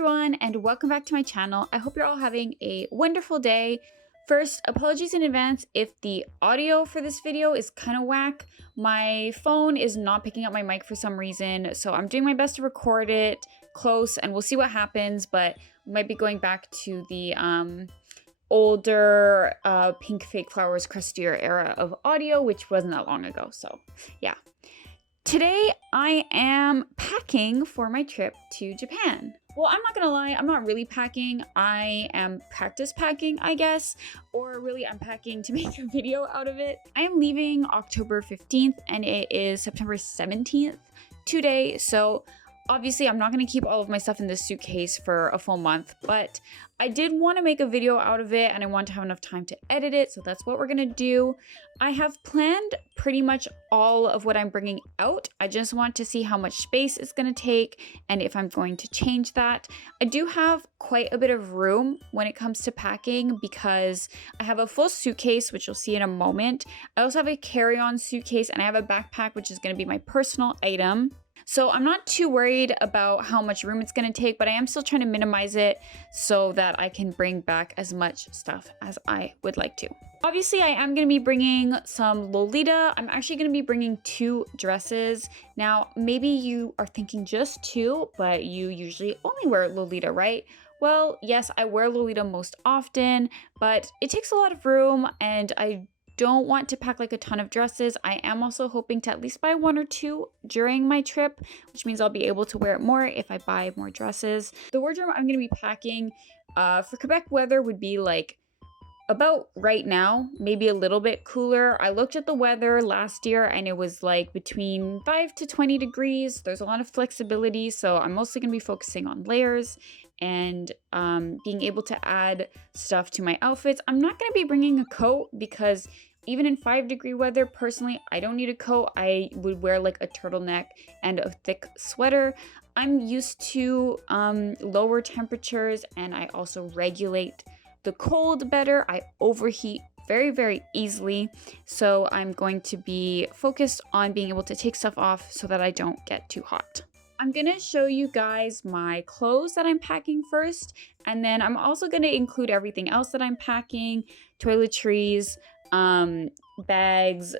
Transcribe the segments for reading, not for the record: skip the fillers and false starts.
everyone, and welcome back to my channel. I hope you're all having a wonderful day. First, apologies in advance if the audio for this video is kind of whack. My phone is not picking up my mic for some reason, so I'm doing my best to record it close and we'll see what happens, but we might be going back to the older pink fake flowers crustier era of audio, which wasn't that long ago, so yeah. Today, I am packing for my trip to Japan. Well, I'm not gonna lie, I'm not really packing. I am practice packing, I guess, or really I'm packing to make a video out of it. I am leaving October 15th and it is September 17th today, so obviously I'm not gonna keep all of my stuff in this suitcase for a full month, but I did want to make a video out of it and I want to have enough time to edit it, so that's what we're gonna do. I have planned pretty much all of what I'm bringing out. I just want to see how much space it's gonna take and if I'm going to change that. I do have quite a bit of room when it comes to packing because I have a full suitcase, which you'll see in a moment. I also have a carry-on suitcase and I have a backpack, which is gonna be my personal item. So I'm not too worried about how much room it's going to take, but I am still trying to minimize it so that I can bring back as much stuff as I would like to. Obviously, I am going to be bringing some Lolita. I'm actually going to be bringing 2 dresses. Now, maybe you are thinking just 2, but you usually only wear Lolita, right? Well, yes, I wear Lolita most often, but it takes a lot of room and I don't want to pack like a ton of dresses. I am also hoping to at least buy 1 or 2 during my trip, which means I'll be able to wear it more if I buy more dresses. The wardrobe I'm going to be packing for Quebec weather would be like about right now, maybe a little bit cooler. I looked at the weather last year and it was like between 5 to 20 degrees. There's a lot of flexibility, so I'm mostly going to be focusing on layers and being able to add stuff to my outfits. I'm not going to be bringing a coat because even in 5-degree weather, personally, I don't need a coat. I would wear like a turtleneck and a thick sweater. I'm used to lower temperatures and I also regulate the cold better. I overheat very, very easily. So I'm going to be focused on being able to take stuff off so that I don't get too hot. I'm gonna show you guys my clothes that I'm packing first, and then I'm also gonna include everything else that I'm packing, toiletries, bags,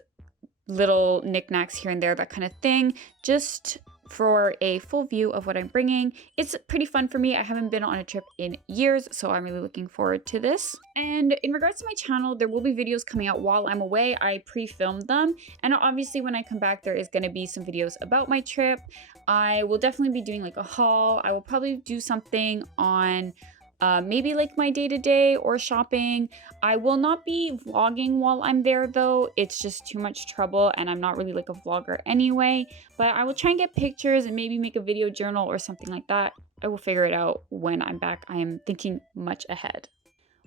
little knickknacks here and there, that kind of thing, just for a full view of what I'm bringing. It's pretty fun for me. I haven't been on a trip in years, so I'm really looking forward to this. And in regards to my channel, there will be videos coming out while I'm away. I pre-filmed them, and obviously when I come back, there is going to be some videos about my trip. I will definitely be doing like a haul. I will probably do something on maybe like my day-to-day or shopping. I will not be vlogging while I'm there though. It's just too much trouble and I'm not really like a vlogger anyway, but I will try and get pictures and maybe make a video journal or something like that. I will figure it out when I'm back. I am thinking much ahead.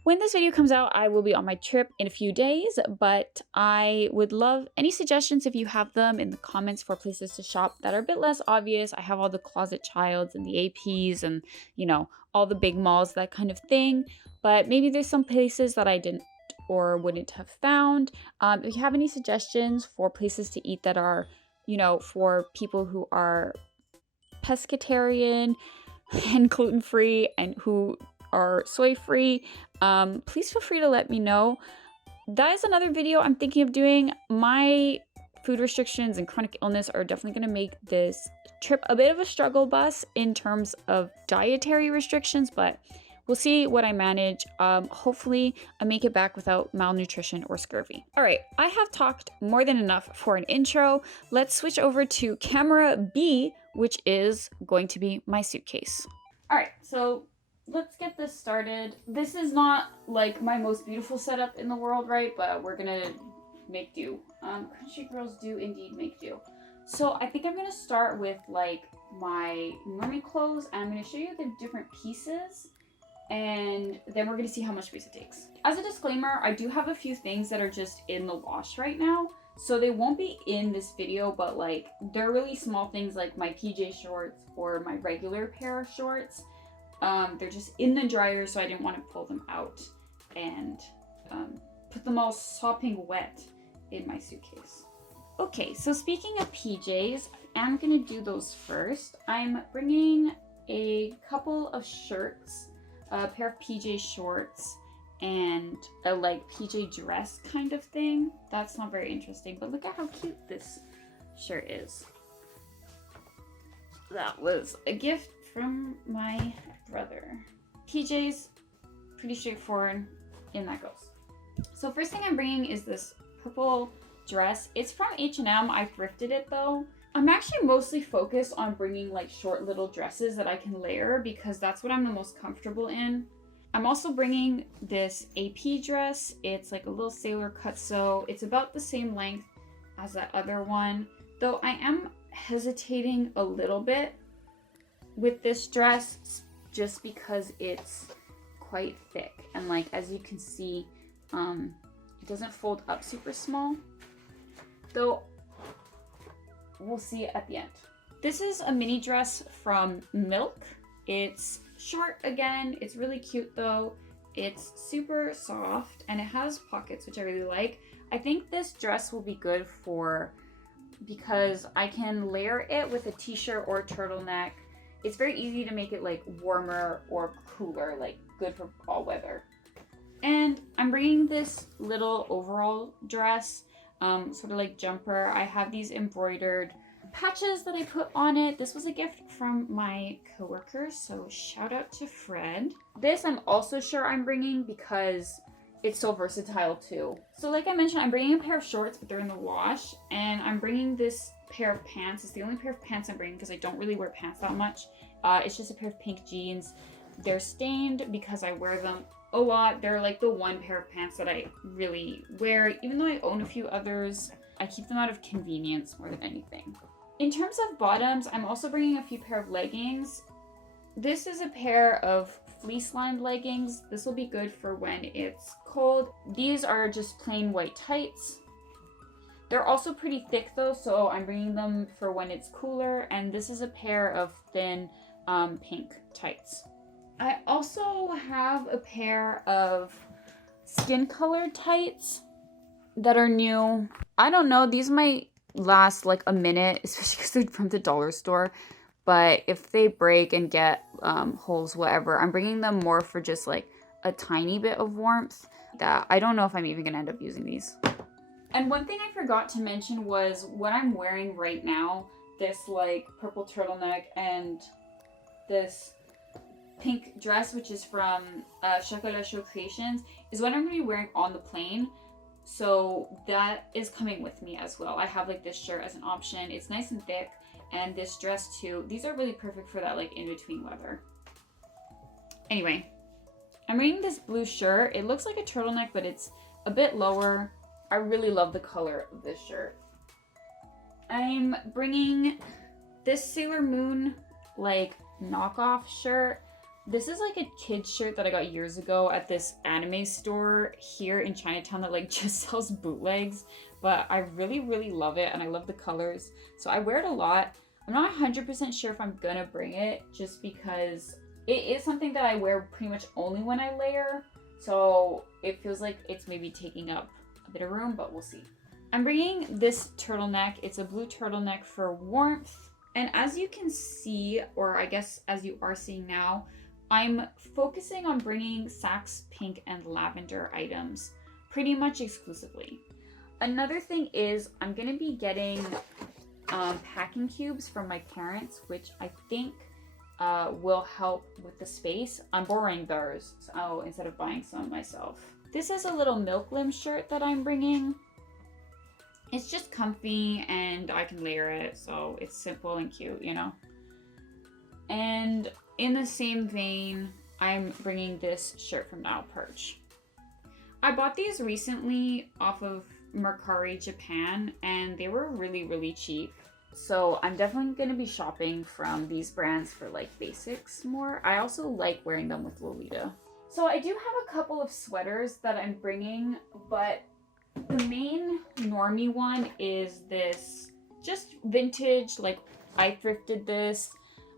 When this video comes out, I will be on my trip in a few days, but I would love any suggestions if you have them in the comments for places to shop that are a bit less obvious. I have all the Closet Childs and the APs and, you know, all the big malls, that kind of thing. But maybe there's some places that I didn't or wouldn't have found. If you have any suggestions for places to eat that are, you know, for people who are pescatarian and gluten-free and who are soy-free, please feel free to let me know. That is another video I'm thinking of doing. My food restrictions and chronic illness are definitely going to make this trip a bit of a struggle bus in terms of dietary restrictions, but we'll see what I manage. Hopefully I make it back without malnutrition or scurvy. All right, I have talked more than enough for an intro. Let's switch over to camera B, which is going to be my suitcase. All right, so let's get this started. This is not like my most beautiful setup in the world, right? But we're gonna make do. Country girls do indeed make do. So I think I'm gonna start with like my mermaid clothes and I'm gonna show you the different pieces and then we're gonna see how much space it takes. As a disclaimer, I do have a few things that are just in the wash right now, so they won't be in this video, but like they're really small things like my PJ shorts or my regular pair of shorts. They're just in the dryer, so I didn't want to pull them out and put them all sopping wet in my suitcase. Okay, so speaking of PJs, I'm gonna do those first. I'm bringing a couple of shirts, a pair of PJ shorts, and a like PJ dress kind of thing. That's not very interesting, but look at how cute this shirt is. That was a gift from my brother. PJs, pretty straightforward, in that goes. So first thing I'm bringing is this purple dress. It's from H&M. I thrifted it though. I'm actually mostly focused on bringing like short little dresses that I can layer because that's what I'm the most comfortable in. I'm also bringing this AP dress. It's like a little sailor cut sew. It's about the same length as that other one, though I am hesitating a little bit with this dress just because it's quite thick, and like as you can see, it doesn't fold up super small, though we'll see at the end. This is a mini dress from Milk. It's short again. It's really cute though. It's super soft and it has pockets, which I really like. I think this dress will be good because I can layer it with a t-shirt or a turtleneck. It's very easy to make it like warmer or cooler, like good for all weather. And I'm bringing this little overall dress, sort of like jumper. I have these embroidered patches that I put on it. This was a gift from my coworker, so shout out to Fred. This I'm also sure I'm bringing because it's so versatile too. So like I mentioned, I'm bringing a pair of shorts, but they're in the wash, and I'm bringing this pair of pants. It's the only pair of pants I'm bringing because I don't really wear pants that much. It's just a pair of pink jeans. They're stained because I wear them a lot. They're like the one pair of pants that I really wear. Even though I own a few others, I keep them out of convenience more than anything. In terms of bottoms, I'm also bringing a few pair of leggings. This is a pair of fleece-lined leggings. This will be good for when it's cold. These are just plain white tights. They're also pretty thick though, so I'm bringing them for when it's cooler. And this is a pair of thin pink tights. I also have a pair of skin-colored tights that are new. I don't know, these might last like a minute, especially because they're from the dollar store. But if they break and get holes, whatever, I'm bringing them more for just like a tiny bit of warmth. That I don't know if I'm even gonna end up using these. And one thing I forgot to mention was what I'm wearing right now. This like purple turtleneck and this pink dress, which is from Chocolat Show Creations, is what I'm gonna be wearing on the plane. So that is coming with me as well. I have like this shirt as an option. It's nice and thick, and this dress too. These are really perfect for that like in-between weather. Anyway, I'm wearing this blue shirt. It looks like a turtleneck, but it's a bit lower. I really love the color of this shirt. I'm bringing this Sailor Moon like knockoff shirt. This is like a kid's shirt that I got years ago at this anime store here in Chinatown that like just sells bootlegs, but I really, really love it and I love the colors. So I wear it a lot. I'm not 100% sure if I'm gonna bring it just because it is something that I wear pretty much only when I layer. So it feels like it's maybe taking up a bit of room, but we'll see. I'm bringing this turtleneck. It's a blue turtleneck for warmth. And as you can see, or I guess as you are seeing now, I'm focusing on bringing Saks pink and lavender items pretty much exclusively. Another thing is I'm going to be getting packing cubes from my parents, which I think will help with the space. I'm borrowing theirs so instead of buying some myself. This is a little milk limb shirt that I'm bringing. It's just comfy and I can layer it, so it's simple and cute, you know? And in the same vein, I'm bringing this shirt from Now Perch. I bought these recently off of Mercari Japan, and they were really, really cheap. So I'm definitely going to be shopping from these brands for like basics more. I also like wearing them with Lolita. So I do have a couple of sweaters that I'm bringing, but the main normie one is this just vintage, like I thrifted this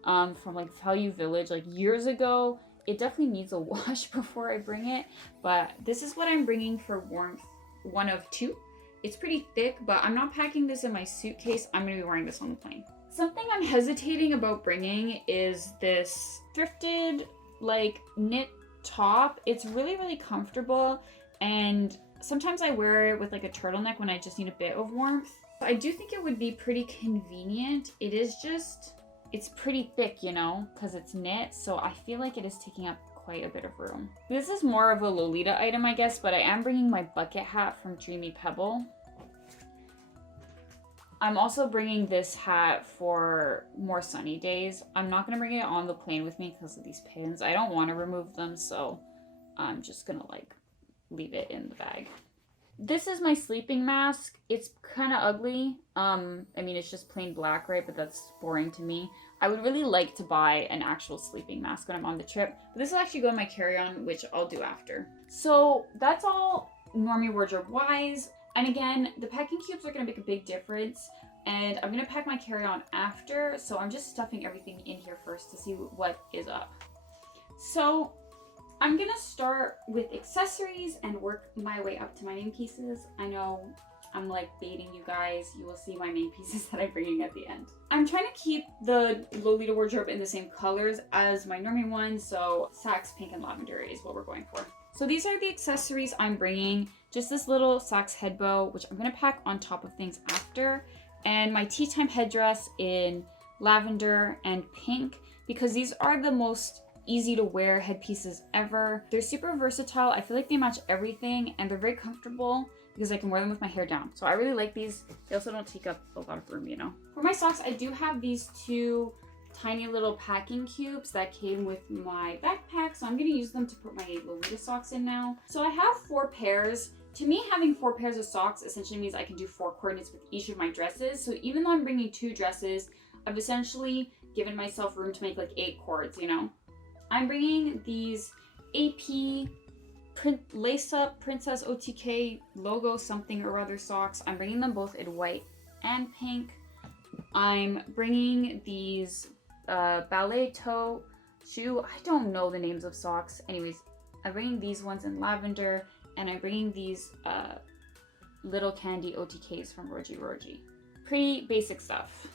from like Value Village like years ago. It definitely needs a wash before I bring it, but this is what I'm bringing for warmth, one of two. It's pretty thick, but I'm not packing this in my suitcase. I'm gonna be wearing this on the plane. Something I'm hesitating about bringing is this thrifted like knit top. It's really, really comfortable, and sometimes I wear it with like a turtleneck when I just need a bit of warmth. I do think it would be pretty convenient. It is just, it's pretty thick, you know, because it's knit, so I feel like it is taking up quite a bit of room. This is more of a Lolita item, I guess, but I am bringing my bucket hat from Dreamy Pebble. I'm also bringing this hat for more sunny days. I'm not going to bring it on the plane with me because of these pins. I don't want to remove them, so I'm just going to like leave it in the bag. This is my sleeping mask. It's kind of ugly. I mean, it's just plain black, right? But that's boring to me. I would really like to buy an actual sleeping mask when I'm on the trip. But this will actually go in my carry-on, which I'll do after. So that's all normie wardrobe-wise. And again, the packing cubes are going to make a big difference. And I'm going to pack my carry-on after. So I'm just stuffing everything in here first to see what is up. So I'm going to start with accessories and work my way up to my main pieces. I know I'm like baiting you guys. You will see my main pieces that I'm bringing at the end. I'm trying to keep the Lolita wardrobe in the same colors as my normie one. So Saks, pink, and lavender is what we're going for. So these are the accessories I'm bringing. Just this little Saks head bow, which I'm going to pack on top of things after. And my tea time headdress in lavender and pink, because these are the most easy to wear headpieces ever. They're super versatile. I feel like they match everything, and they're very comfortable because I can wear them with my hair down. So I really like these. They also don't take up a lot of room, you know. For my socks, I do have these two tiny little packing cubes that came with my backpack, so I'm going to use them to put my Lolita socks in now. So I have 4 pairs. To me, having 4 pairs of socks essentially means I can do 4 coordinates with each of my dresses. So even though I'm bringing 2 dresses, I've essentially given myself room to make like 8 cords, you know. I'm bringing these AP Lace Up Princess OTK logo something or other socks. I'm bringing them both in white and pink. I'm bringing these ballet toe shoe. I don't know the names of socks. Anyways, I'm bringing these ones in lavender, and I'm bringing these little candy OTKs from Roji. Pretty basic stuff.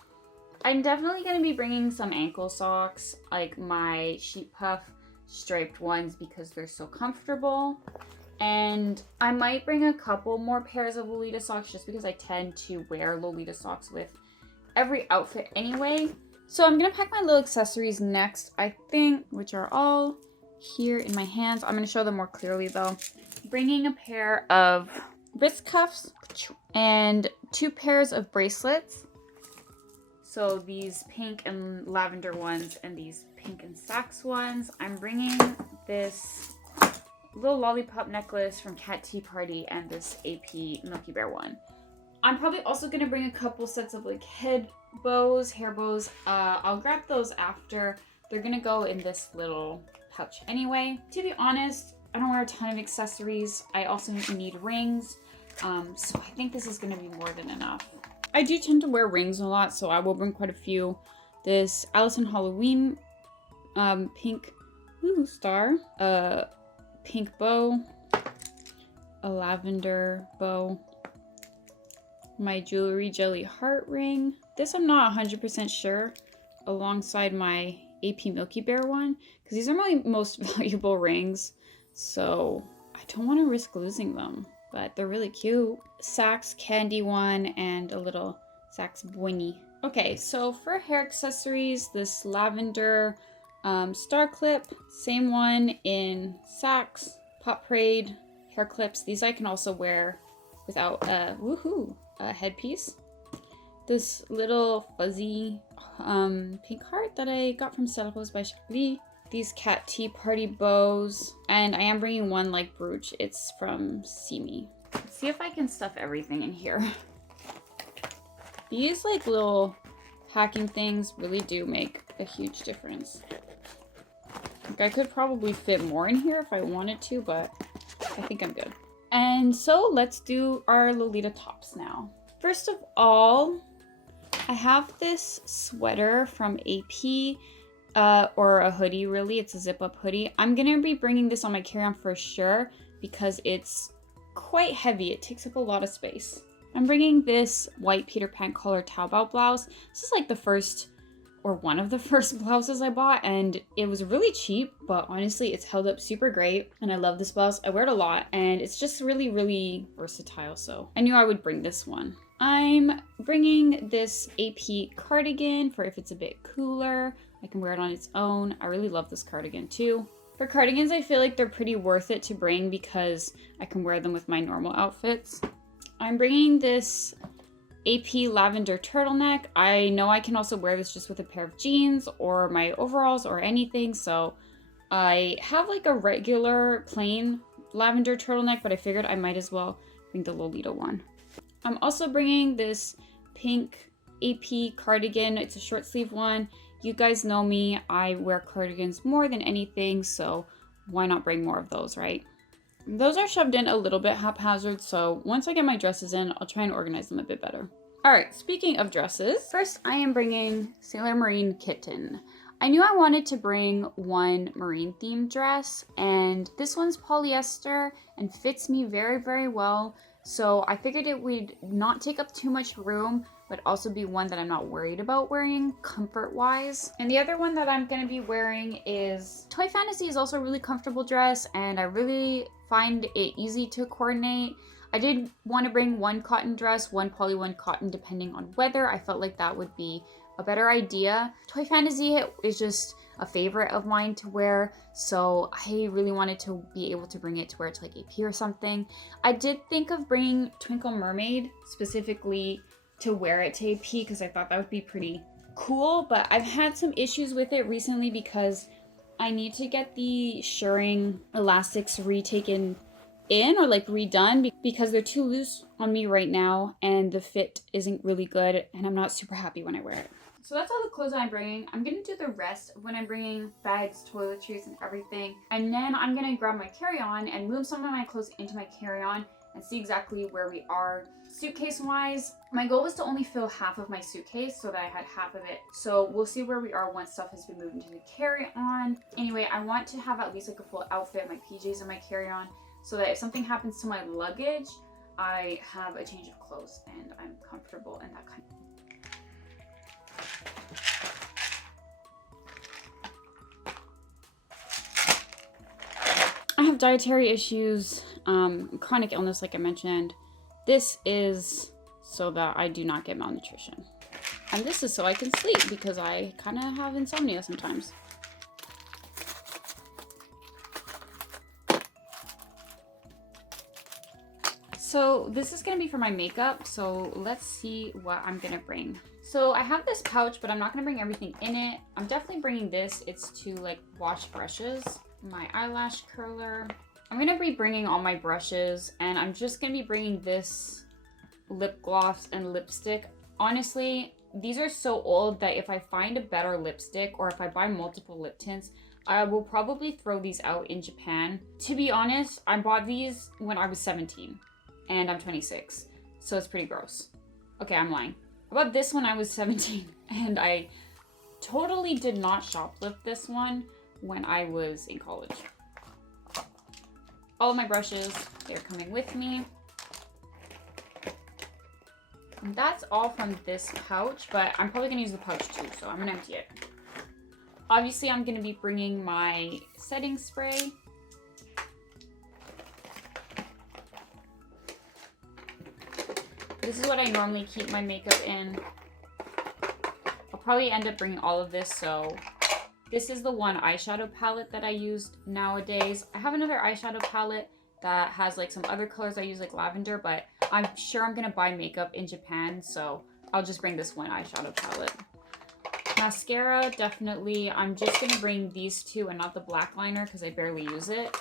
I'm definitely going to be bringing some ankle socks, like my sheep puff striped ones, because they're so comfortable. And I might bring a couple more pairs of Lolita socks just because I tend to wear Lolita socks with every outfit anyway. So I'm going to pack my little accessories next, I think, which are all here in my hands. I'm going to show them more clearly though. Bringing a pair of wrist cuffs and 2 pairs of bracelets. So these pink and lavender ones and these pink and Saks ones. I'm bringing this little lollipop necklace from Cat Tea Party and this AP Milky Bear one. I'm probably also going to bring a couple sets of like head bows, hair bows. I'll grab those after. They're going to go in this little pouch anyway. To be honest, I don't wear a ton of accessories. I also need rings. So I think this is going to be more than enough. I do tend to wear rings a lot, so I will bring quite a few. This Allison Halloween pink star, pink bow, a lavender bow, my Jewelry Jelly heart ring. This I'm not 100% sure, alongside my AP Milky Bear one, because these are my most valuable rings, so I don't want to risk losing them. But they're really cute. Saks candy one and a little Saks bunny. Okay, so for hair accessories, this lavender star clip, same one in Saks, Pop Parade hair clips. These I can also wear without a headpiece. This little fuzzy pink heart that I got from Stella Rose by Chablis. These Cat Tea Party bows, and I am bringing one like brooch. It's from Simi. Let's see if I can stuff everything in here. These like little packing things really do make a huge difference. Like, I could probably fit more in here if I wanted to, but I think I'm good. And so let's do our Lolita tops now. First of all, I have this sweater from AP. Or a hoodie, really. It's a zip-up hoodie. I'm gonna be bringing this on my carry-on for sure because it's quite heavy. It takes up a lot of space. I'm bringing this white Peter Pan color Taobao blouse. This is like the first or one of the first blouses I bought, and it was really cheap, but honestly it's held up super great and I love this blouse. I wear it a lot and it's just really, really versatile, so I knew I would bring this one. I'm bringing this AP cardigan for if it's a bit cooler. I can wear it on its own. I really love this cardigan too. For cardigans, I feel like they're pretty worth it to bring because I can wear them with my normal outfits. I'm bringing this AP lavender turtleneck. I know I can also wear this just with a pair of jeans or my overalls or anything, so I have like a regular plain lavender turtleneck, but I figured I might as well bring the Lolita one. I'm also bringing this pink AP cardigan. It's a short sleeve one. You guys know me, I wear cardigans more than anything, so why not bring more of those, right? Those are shoved in a little bit haphazard, so once I get my dresses in, I'll try and organize them a bit better. All right, speaking of dresses, first I am bringing Sailor Marine Kitten. I knew I wanted to bring one marine themed dress, and this one's polyester and fits me very, very well. So I figured it would not take up too much room, but also be one that I'm not worried about wearing comfort-wise. And the other one that I'm gonna be wearing is Toy Fantasy is also a really comfortable dress, and I really find it easy to coordinate. I did want to bring one cotton dress, one poly, one cotton, depending on weather. I felt like that would be a better idea. Toy Fantasy is just a favorite of mine to wear, so I really wanted to be able to bring it to wear to like AP or something. I did think of bringing Twinkle Mermaid specifically to wear it to AP because I thought that would be pretty cool, but I've had some issues with it recently because I need to get the shirring elastics retaken in or like redone because they're too loose on me right now and the fit isn't really good and I'm not super happy when I wear it. So that's all the clothes I'm bringing. I'm gonna do the rest when I'm bringing bags, toiletries, and everything. And then I'm gonna grab my carry-on and move some of my clothes into my carry-on and see exactly where we are. Suitcase-wise, my goal was to only fill half of my suitcase so that I had half of it. So we'll see where we are once stuff has been moved into the carry-on. Anyway, I want to have at least like a full outfit, my PJs, and my carry-on, so that if something happens to my luggage, I have a change of clothes and I'm comfortable in that kind of. I have dietary issues, chronic illness like I mentioned. This is so that I do not get malnutrition. And this is so I can sleep because I kind of have insomnia sometimes. So this is gonna be for my makeup, so let's see what I'm gonna bring. So I have this pouch, but I'm not gonna bring everything in it. I'm definitely bringing this. It's to like wash brushes, my eyelash curler. I'm gonna be bringing all my brushes, and I'm just gonna be bringing this lip gloss and lipstick. Honestly, these are so old that if I find a better lipstick or if I buy multiple lip tints, I will probably throw these out in Japan. To be honest, I bought these when I was 17. And I'm 26, so it's pretty gross. Okay, I'm lying. I bought this when I was 17, and I totally did not shoplift this one when I was in college. All of my brushes, they're coming with me. And that's all from this pouch, but I'm probably gonna use the pouch too, so I'm gonna empty it. Obviously, I'm gonna be bringing my setting spray. This is what I normally keep my makeup in. I'll probably end up bringing all of this, so this is the one eyeshadow palette that I use nowadays. I have another eyeshadow palette that has like some other colors I use, like lavender, but I'm sure I'm gonna buy makeup in Japan, so I'll just bring this one eyeshadow palette. Mascara, definitely. I'm just gonna bring these two and not the black liner because I barely use it.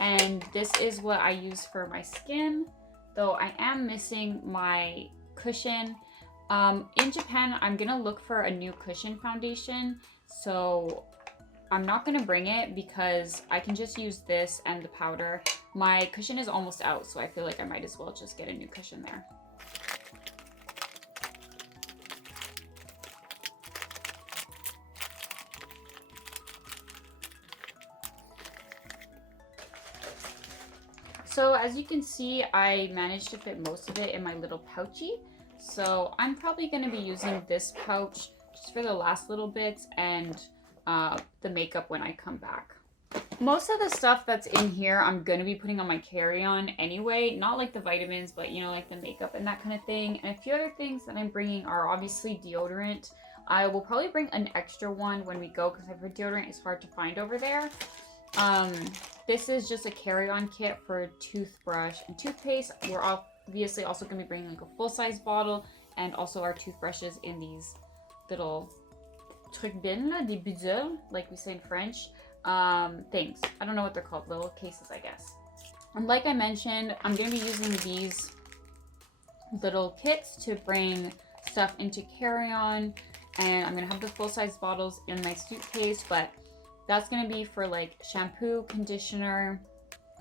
And this is what I use for my skin, though I am missing my cushion. In Japan, I'm gonna look for a new cushion foundation, so I'm not gonna bring it because I can just use this and the powder. My cushion is almost out, so I feel like I might as well just get a new cushion there. So as you can see, I managed to fit most of it in my little pouchy. So I'm probably going to be using this pouch just for the last little bits and the makeup when I come back. Most of the stuff that's in here, I'm going to be putting on my carry-on anyway. Not like the vitamins, but you know, like the makeup and that kind of thing. And a few other things that I'm bringing are obviously deodorant. I will probably bring an extra one when we go because I've heard deodorant is hard to find over there. This is just a carry-on kit for toothbrush and toothpaste. We're obviously also going to be bringing like a full-size bottle and also our toothbrushes in these little trucs bin, des bidules, like we say in French, things. I don't know what they're called, little cases, I guess. And like I mentioned, I'm going to be using these little kits to bring stuff into carry-on, and I'm going to have the full-size bottles in my suitcase, but that's going to be for like shampoo, conditioner.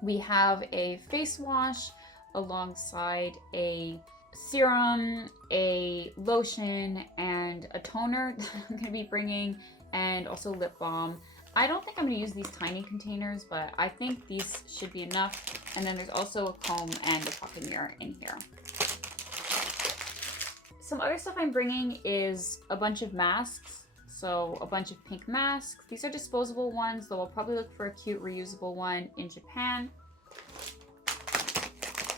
We have a face wash alongside a serum, a lotion, and a toner that I'm going to be bringing, and also lip balm. I don't think I'm going to use these tiny containers, but I think these should be enough. And then there's also a comb and a pocket mirror in here. Some other stuff I'm bringing is a bunch of masks. So a bunch of pink masks. These are disposable ones, though I'll probably look for a cute reusable one in Japan.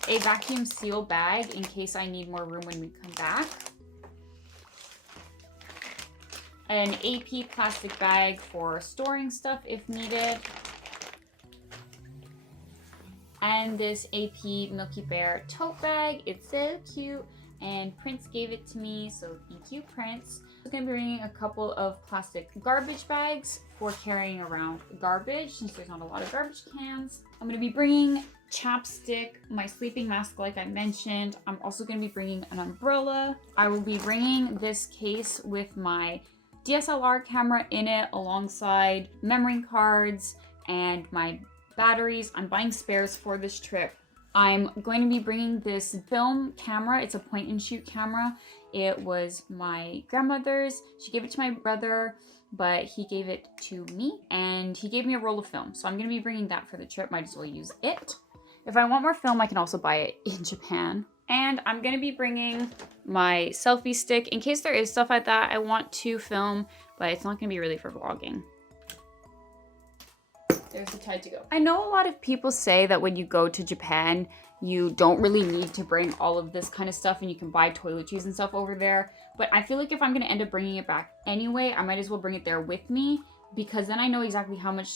A vacuum seal bag in case I need more room when we come back. An AP plastic bag for storing stuff if needed. And this AP Milky Bear tote bag. It's so cute. And Prince gave it to me, so thank you, Prince. I'm going to be bringing a couple of plastic garbage bags for carrying around garbage, since there's not a lot of garbage cans. I'm going to be bringing chapstick, my sleeping mask like I mentioned. I'm also going to be bringing an umbrella. I will be bringing this case with my DSLR camera in it alongside memory cards and my batteries. I'm buying spares for this trip. I'm going to be bringing this film camera. It's a point and shoot camera. It was my grandmother's. She gave it to my brother, but he gave it to me and he gave me a roll of film. So I'm going to be bringing that for the trip. Might as well use it. If I want more film, I can also buy it in Japan. And I'm going to be bringing my selfie stick in case there is stuff like that I want to film, but it's not going to be really for vlogging. There's the Tide to go. I know a lot of people say that when you go to Japan, you don't really need to bring all of this kind of stuff and you can buy toiletries and stuff over there. But I feel like if I'm going to end up bringing it back anyway, I might as well bring it there with me because then I know exactly how much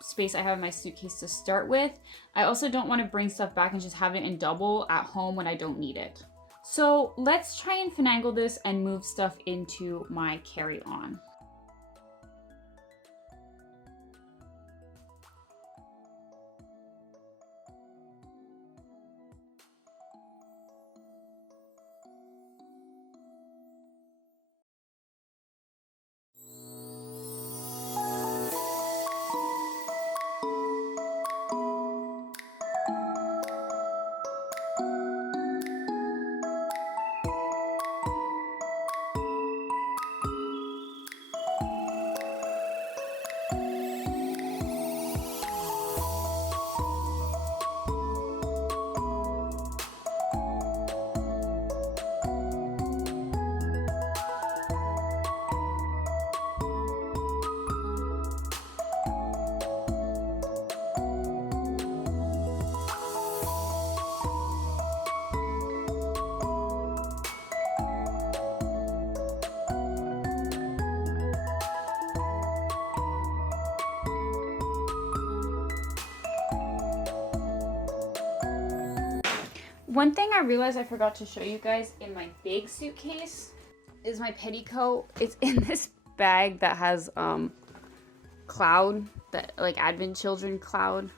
space I have in my suitcase to start with. I also don't want to bring stuff back and just have it in double at home when I don't need it. So let's try and finagle this and move stuff into my carry-on. One thing I realized I forgot to show you guys in my big suitcase is my petticoat. It's in this bag that has cloud, that like Advent Children cloud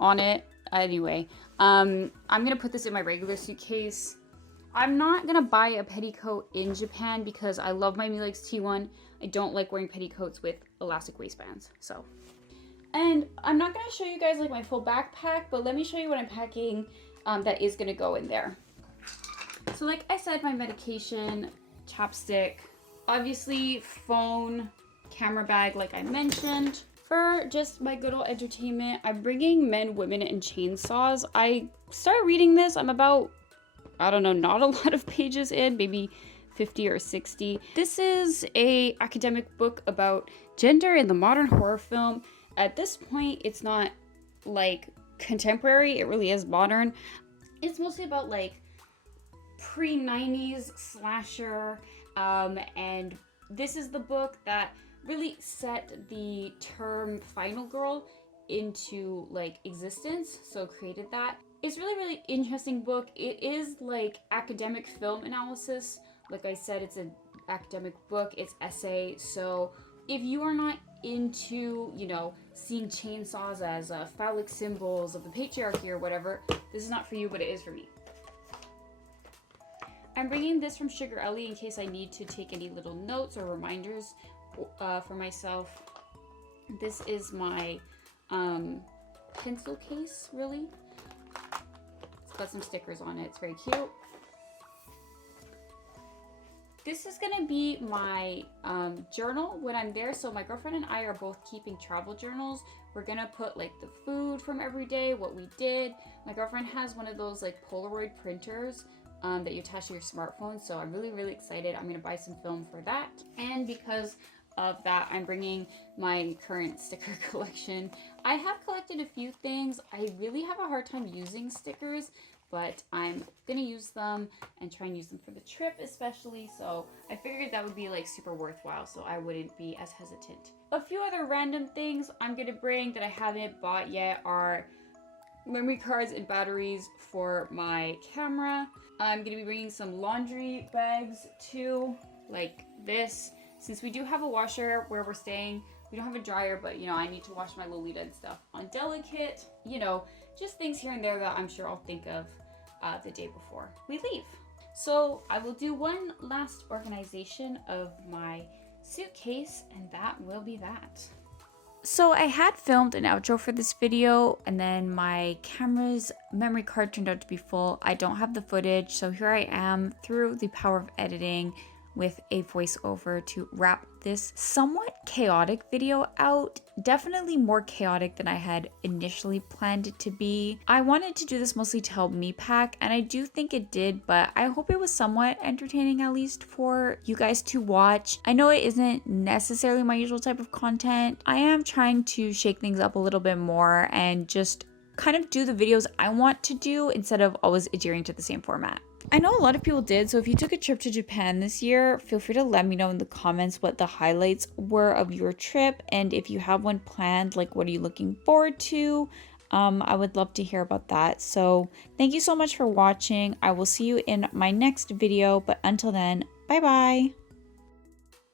on it. Anyway, I'm gonna put this in my regular suitcase. I'm not gonna buy a petticoat in Japan because I love my Milex T1. I don't like wearing petticoats with elastic waistbands, so. And I'm not gonna show you guys like my full backpack, but let me show you what I'm packing that is gonna go in there. So like I said, my medication, chapstick, obviously phone, camera bag like I mentioned. For just my good old entertainment, I'm bringing Men, Women, and Chainsaws. I started reading this. I'm about, I don't know, not a lot of pages in, maybe 50 or 60. This is a academic book about gender in the modern horror film. At this point, it's not like contemporary, it really is modern. It's mostly about like pre-90s slasher, and this is the book that really set the term final girl into like existence, so created that. It's really interesting book. It is like academic film analysis. Like I said, it's an academic book, it's essay, so if you are not into, you know, seeing chainsaws as phallic symbols of the patriarchy or whatever, this is not for you, but it is for me. I'm bringing this from Sugar Ellie in case I need to take any little notes or reminders for myself. This is my pencil case, really. It's got some stickers on it. It's very cute. This is gonna be my journal when I'm there. So my girlfriend and I are both keeping travel journals. We're gonna put like the food from every day, what we did. My girlfriend has one of those like Polaroid printers that you attach to your smartphone. So I'm really excited. I'm gonna buy some film for that. And because of that, I'm bringing my current sticker collection. I have collected a few things. I really have a hard time using stickers, but I'm gonna use them and try and use them for the trip especially. So I figured that would be like super worthwhile, so I wouldn't be as hesitant. A few other random things I'm gonna bring that I haven't bought yet are memory cards and batteries for my camera. I'm gonna be bringing some laundry bags too, like this. Since we do have a washer where we're staying, we don't have a dryer, but you know, I need to wash my Lolita and stuff on delicate, you know, just things here and there that I'm sure I'll think of the day before we leave. So I will do one last organization of my suitcase, and that will be that. So I had filmed an outro for this video, and then my camera's memory card turned out to be full. I don't have the footage, so here I am through the power of editing with a voiceover to wrap this somewhat chaotic video out. Definitely more chaotic than I had initially planned it to be. I wanted to do this mostly to help me pack, and I do think it did, but I hope it was somewhat entertaining, at least for you guys to watch. I know it isn't necessarily my usual type of content. I am trying to shake things up a little bit more and just kind of do the videos I want to do instead of always adhering to the same format. I know a lot of people did, so if you took a trip to Japan this year, feel free to let me know in the comments what the highlights were of your trip, and if you have one planned, like what are you looking forward to? I would love to hear about that. So thank you so much for watching. I will see you in my next video, but until then, bye bye.